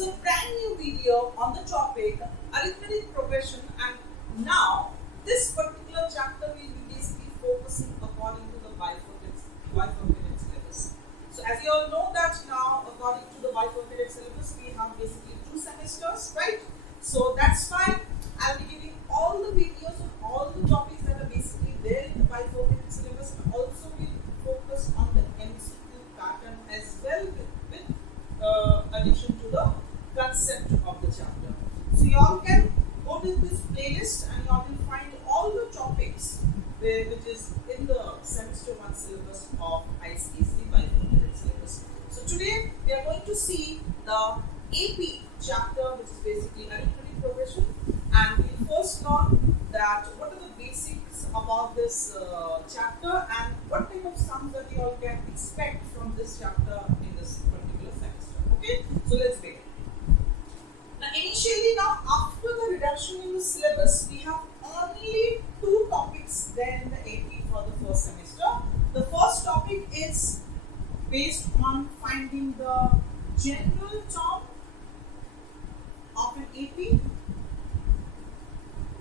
is a brand new video on the topic arithmetic progression, and now this particular chapter will be basically focusing according to the bifurcated syllabus. So as you all know that now according to the bifurcated syllabus we have basically 2 semesters, right? So that's why I'll be giving all the videos on all the topics that are basically there in the bifurcated syllabus, and also will focus on the MCQ pattern as well with addition to the concept of the chapter. So you all can go to this playlist and you all will find all the topics which is in the semester 1 syllabus of ICSE bifurcated syllabus. So today we are going to see the AP chapter, which is basically arithmetic progression, and we will first learn that what are the basics about this chapter and what type of sums that you all can expect from this chapter in this particular semester. Okay, so let's begin. Now initially, after the reduction in the syllabus, we have only 2 topics there in the AP for the first semester. The first topic is based on finding the general term of an AP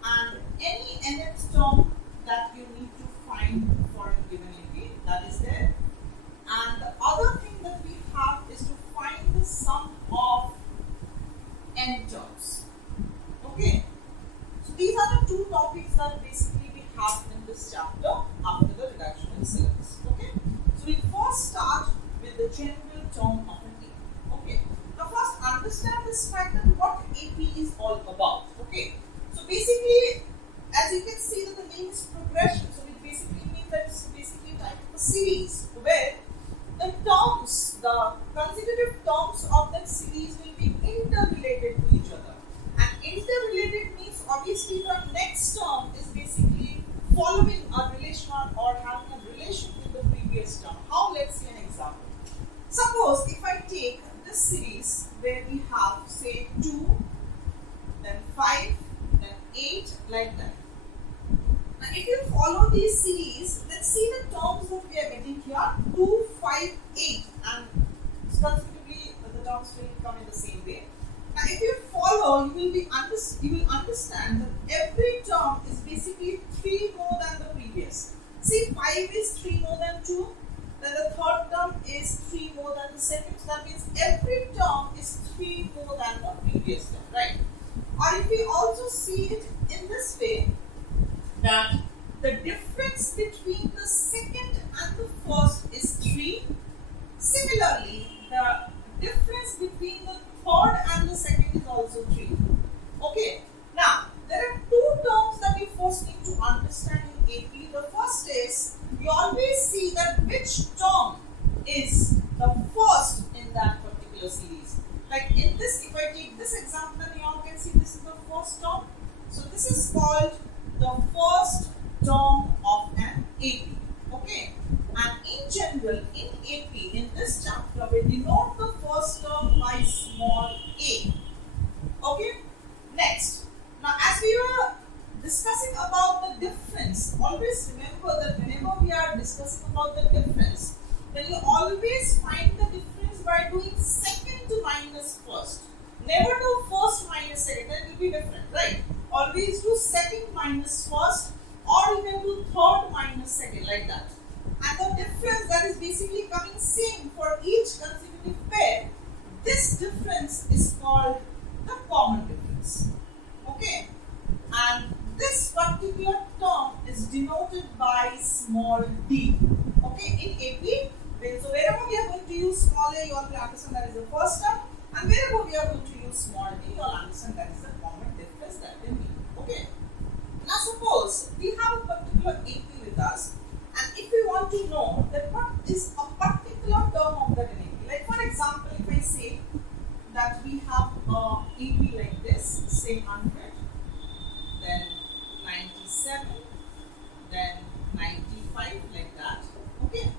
and any nth term that you need to find for a given AP, that is there. And the other thing that we have is to find the sum of n terms. Okay, so these are the 2 topics that basically we have in this chapter after the reduction in syllabus. Okay, so we first start with the general term of an AP. Okay, now first understand this fact that what AP is all about. Okay, so basically, as you can see that the name is progression, so it basically means that it's basically type of a series where the terms, the consecutive terms of that series will be interrelated to each other. And interrelated means obviously the next term is basically following a relation or having a relation with the previous term. How? Let's see an example. Suppose if I take this series where we have say 2, then 5, then 8, like that. Now if you follow these series, let's see the terms that we are getting here, 2, 5, 8, and consecutively the terms will come in the same way. Now if you follow, you will understand that every term is basically 3 more than the previous. See, 5 is 3 more than 2, then the third term is 3 more than the second, so that means every term is 3 more than the previous term, right? Or if we also see it in this way, that the difference between the second and the first is 3. Similarly, the difference between the third and the second is also 3. Okay, now there are 2 terms that we first need to understand in AP. The first is, we always see that which term is the first in that particular series. Like in this, if I take this example, then you all can see this is the first term. So this is called the first term of an AP. Okay, and in general in AP, in this chapter, we denote the first term by small a. Okay, next, now as we were discussing about the difference, always remember that whenever we are discussing about the difference, then you always find the difference by doing second minus first. Never do first minus second, that will be different, right? Always do second minus first, or you can do third minus second, like that. And the difference that is basically coming same for each consecutive pair, this difference is called the common difference. Okay, and this particular term is denoted by small d. Okay, in AP, so wherever we are going to use small a, you all will understand that is the first term, and wherever we are going to use small d, you all understand that is the common difference that will be. Okay, now suppose we have a particular AP with us, and if we want to know that what is a particular term of that in AP, like for example, if I say that we have a AP like this, say 100, then 97, then 95, like that. Okay,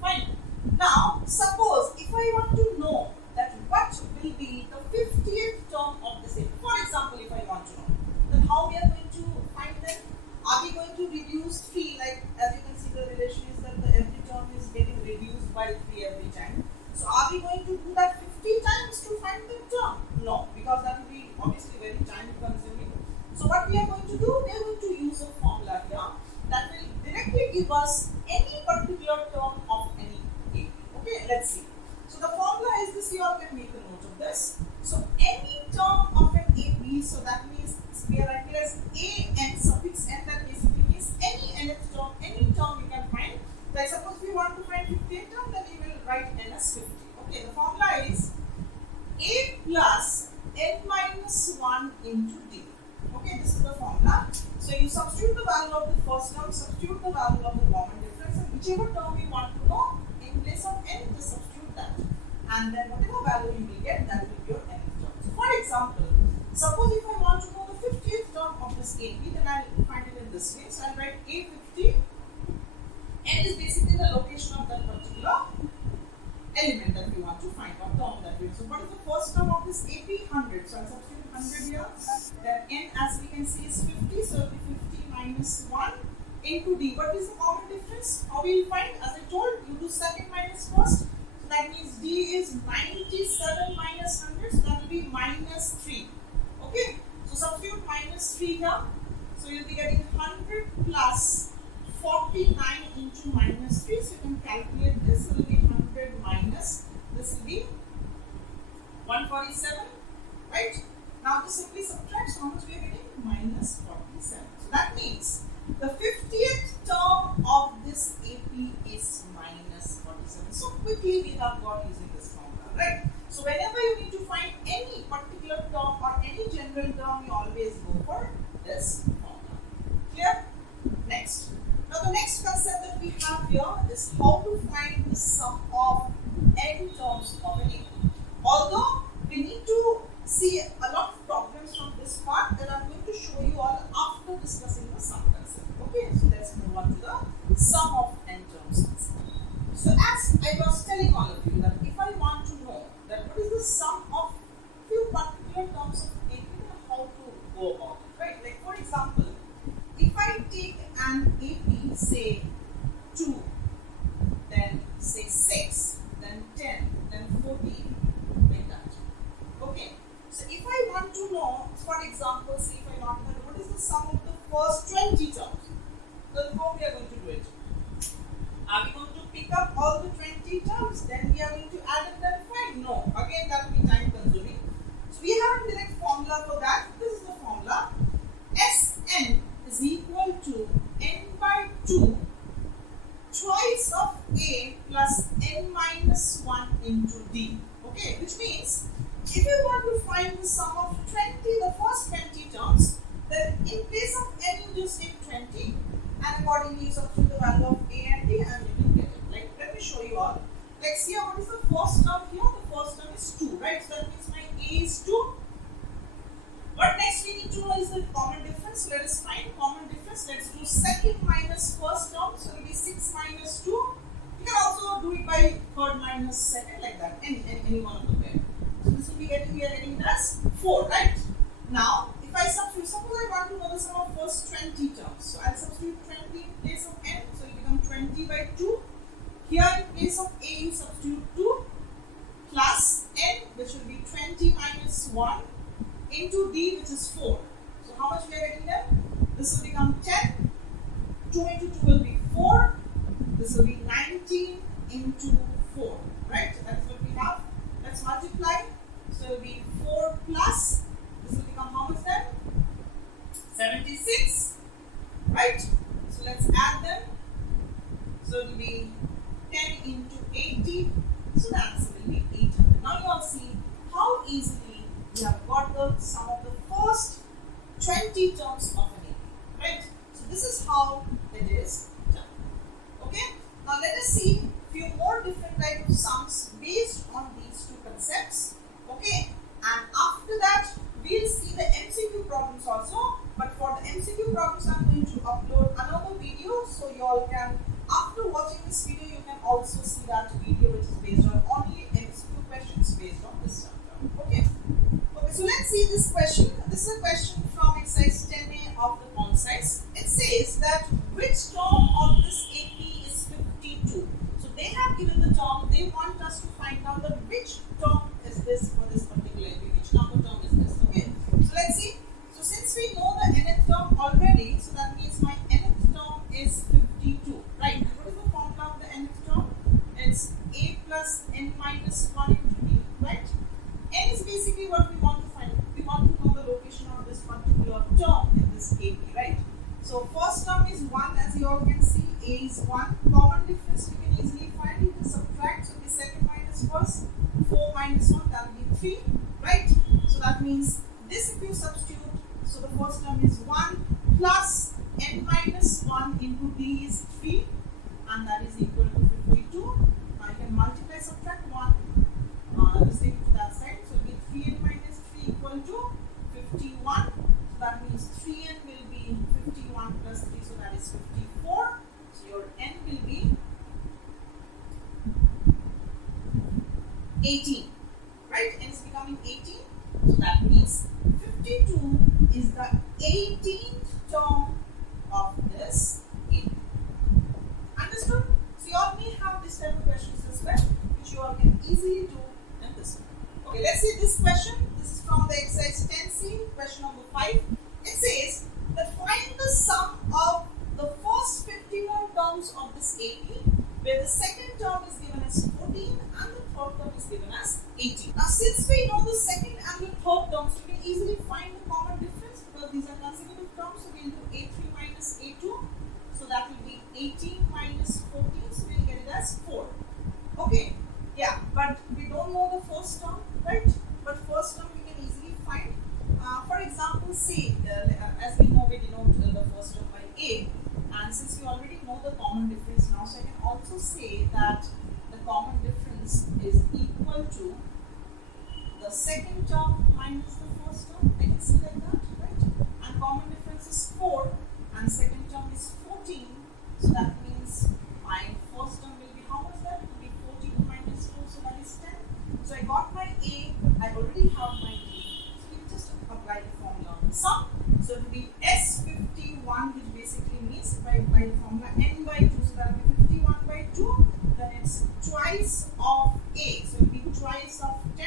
fine. Now suppose if I want to know that what will be the 50th term of this AP, for example, if I want to know, then how we are going to find them? Are we going to reduce 3, like as you can see the relation is that every term is getting reduced by 3 every time. So are we going to do that 50 times to find the term? give us any particular term of any AP. Okay, let's see. So the formula is this, you all can make a note of this. So any term of an AP, so that means we are writing as an suffix n, that basically means any nth term, any term you can find. Like suppose we want to find 50th term, then we will write n as 50. Okay, the formula is a plus n minus 1 into d. Okay, this is the formula. So you substitute the value of the first term, substitute the value of the common difference, and whichever term you want to know, in place of n, just substitute that. And then whatever value you will get, that will be your nth term. So for example, suppose if I want to know the 50th term of this AP, then I will find it in this way. So I will write A50. N is basically the location of that particular element that we want to find, or term that we want. So what is the first term of this AP? 100. So I will substitute 100 here. Then n, as we can see, is 50. So it will be 50 minus 1 into d. What is the common difference? How will you find? As I told, you do second minus first. So that means d is 97 minus 100. So that will be minus 3. Okay. So substitute minus 3 here. So you will be getting 100 plus 49 into minus 3. So you can calculate this. It will be 100 minus. This will be 147. Right? Now just simply subtract. So how much we are getting? Minus 47. So that means the 50th term of this AP is minus 47. So quickly we have got using this formula, right? So whenever you need to find any particular term or any general term, you always go for this formula. Clear? Next. Now the next concept that we have here is how to find the sum of n terms of an AP. Although we need to see a lot of problems from this part that I'm going to show you all after discussing the sum concept. Okay, so let's move on to the sum of n terms. So as I was telling all of you that if I want to know that what is the sum of few particular terms of AP, then how to go about it, right? Like for example, if I take an AP, say 2, then say 6, then 10, then 14, like that. Okay. So if I want to know, for example, say if I want to know what is the sum of the first 20 terms, then how we are going to do it? Are we going to pick up all the 20 terms, then we are going to add and then find? No. Again, that will be time consuming. So we have a direct formula for that. This is the formula. Sn is equal to n by 2 twice of a plus n minus 1 into d. Okay, which means if you want to find the sum of 20, the first 20 terms, then in place of n you just take 20 and accordingly you substitute the value of a and d and you will get it. Like, let me show you all. Like, see what is the first term here? The first term is 2, right? So that means my a is 2. What next we need to know is the common difference. So let us find common difference. Let's do second minus first term. So it will be 6 minus 2. You can also do it by third minus second, like that. Any one of the pair. So this will be getting, we are getting as 4, right? Now, if I substitute, suppose I want to know the sum of first 20 terms. So I'll substitute 20 in place of n. So it will become 20 by 2. Here in place of a, you substitute 2 plus n, which will be 20 minus 1 into d, which is 4. So how much we are getting there? This will become 10. 2 into 2 will be 4. This will be 19 into 4. Right? So that's what we have. Let's multiply. So it will be 4 plus. This will become how much then? 76. Right? So let's add them. So it will be 10 into 80. So the answer will be 800. Now you all see how easily we have got the sum of the first 20 terms of an AP. Right? So this is how it is done. Okay? Now let us see few more different types of sums based on these two concepts. Okay? And after that, we'll see the MCQ problems also. But for the MCQ problems, I'm going to upload another video. So you all can, after watching this video, you can also see that video which is based on only MCQ questions based on this chapter. Okay? Okay, so let's see this question. This is a question from exercise 10A of the concise. It says that which term of this AP is 52? So they have given the term, they want us to find out that which term is this for this particular AP, which number term is this. Okay, so let's see. So since we know the nth term already, so that means my nth term is 52, right? 3, right? So that means this, if you substitute, so the first term is 1 plus n minus 1 into d is 3, and that is equal to 52. Now you can multiply, subtract 1. Let's take it to that side. So it will be 3n minus 3 equal to 51. So that means 3n will be 51 plus 3, so that is 54. So your n will be 18, right? N is becoming 18. So that means 52 is the 18th term of this AP. Understood? So you all may have this type of questions as well, which you all can easily do in this one. Okay, let's see this question. This is from the exercise 10C, question number 5. It says that find the sum of the first 51 terms of this AP, where the second term is given as 14 and the third term is given as 18. Now, since we know the second and the third terms, we can easily find the common difference because these are consecutive terms. So we'll do A3 minus A2. So that will be 18 minus 14. So we'll get it as 4. Okay. Yeah, but we don't know the first term, right? But first term we can easily find. For example, say, as we know, we denote the first term by A. And since we already know the common difference now, so I can also say that the common difference is equal to the second term minus the first term. I can say like that, right? And common difference is 4 and second term is 14. So that means my first term will be, how much that? It will be 14 minus 4, so that is 10. So I got my A, I already have my D. So we just apply the formula on the sum. So it will be S51, which basically means if I apply the formula n by 2, so that will be 51 by 2, then it's twice of A. So it will be twice of 10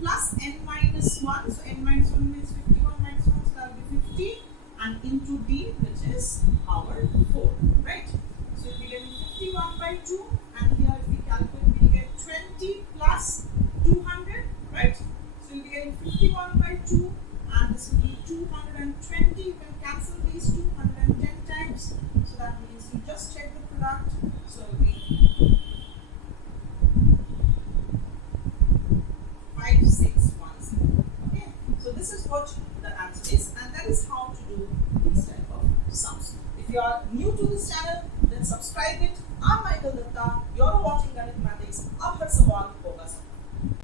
plus n minus 1. So n minus 1 means 51 minus 1, so that will be 50, and into D, which is our 4, right? So we'll be getting 51 by 2, and here if we calculate, we'll get 20 plus 200, right? So we'll be getting 51 by 2, and this will be 220. You can cancel these 210 times. So that means you just check the product. So it will be 5610. Okay. So this is what the answer is, and that is how to do these type of sums. If you are new to this channel, then subscribe it. I'm Michael Datta. You're watching Ganitmatics.